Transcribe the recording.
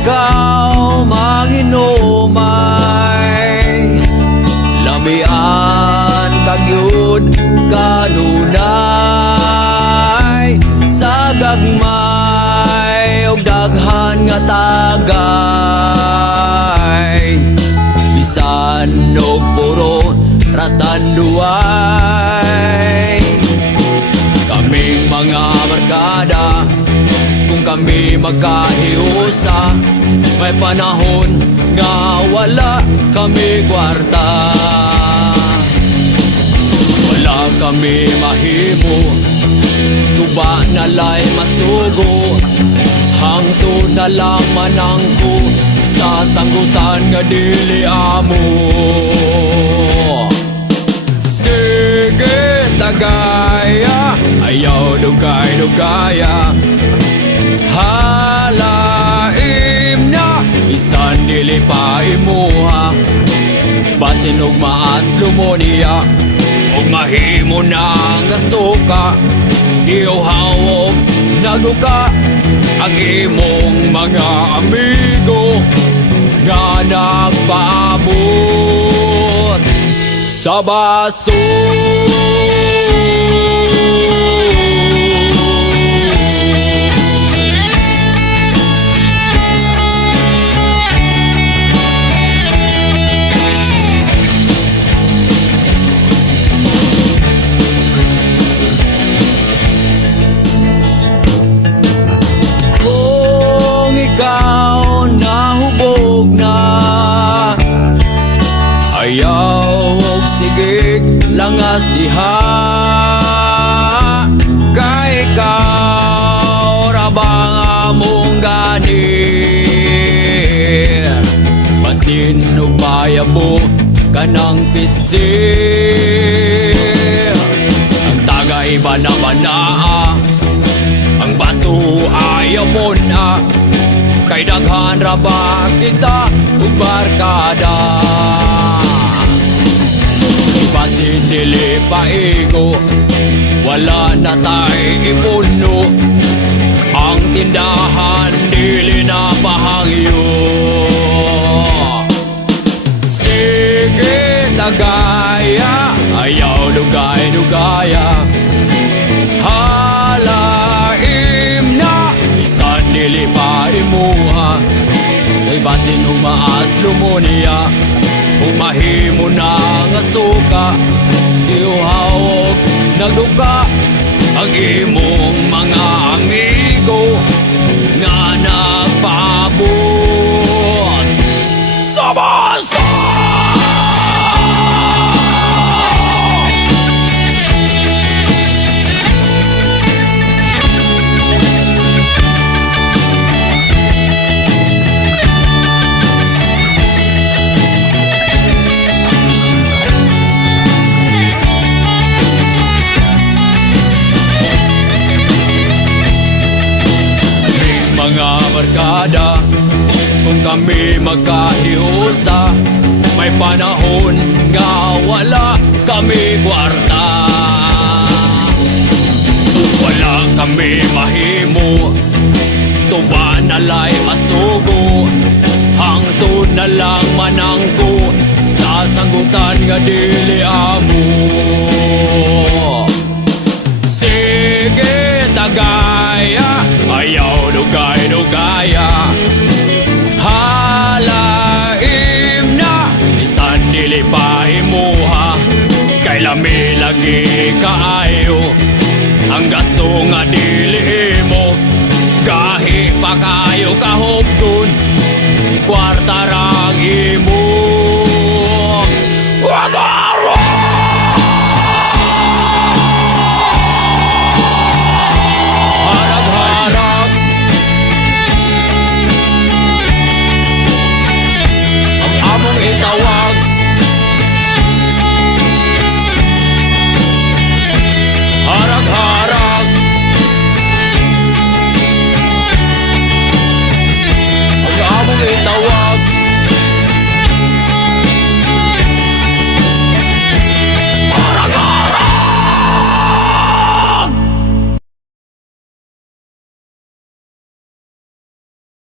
ikaw manginomay, labian kagyud kanunay, sa gagmay ug daghan nga tagay, bisan og puro ratanduay. Kaming mga barkada, kung kami magkahiusa, may panahon nga wala kami kwarta. Wala kami mahimo, tuba nalay masugo, hangtod na lang manangko sa sanggutan nga dili amo. Sige tagaya, ayaw dugay-dugaya, halaim na bisan dili pa imuha, basin og maas lumoniya og mahimo na nga suka, iuhaw og naguka ang imong mga amigo nga nagpaabot sa baso. Kung ikaw nahubog na, ayaw og sigig langas diha, kay ikaw ra bang among ganir, basin og mayabo kanang pitsir. Ang tagay bana-banaa, ang baso ayaw mo na, kay daghan ra ba kita ug barkada. Basin dili paigo, wala na tay ipuno, ang tindahan dili na pahangyo. Sige tagaya, ayaw dugay-dugaya, halaim na bisan dili pa imuha, kay basin og maas lumoniya ug mahimo na nga suka, iuhaw og nagduka ang imong mga amigo nga nagpaabot sa baso. Mga barkada, kung kami magkahiusa, may panahon nga wala kami kwarta. Wala kami mahimo, tuba nalay masugo, hangtod na lang manangko sa sanggutan nga dili amo. Sige tagaya, ayaw dugay-dugaya, halaim na bisan dili pa imuha, kay lami lagi kaayo ang gasto nga dili mo, gahi pa kayo kahugton, kwarta rang imo.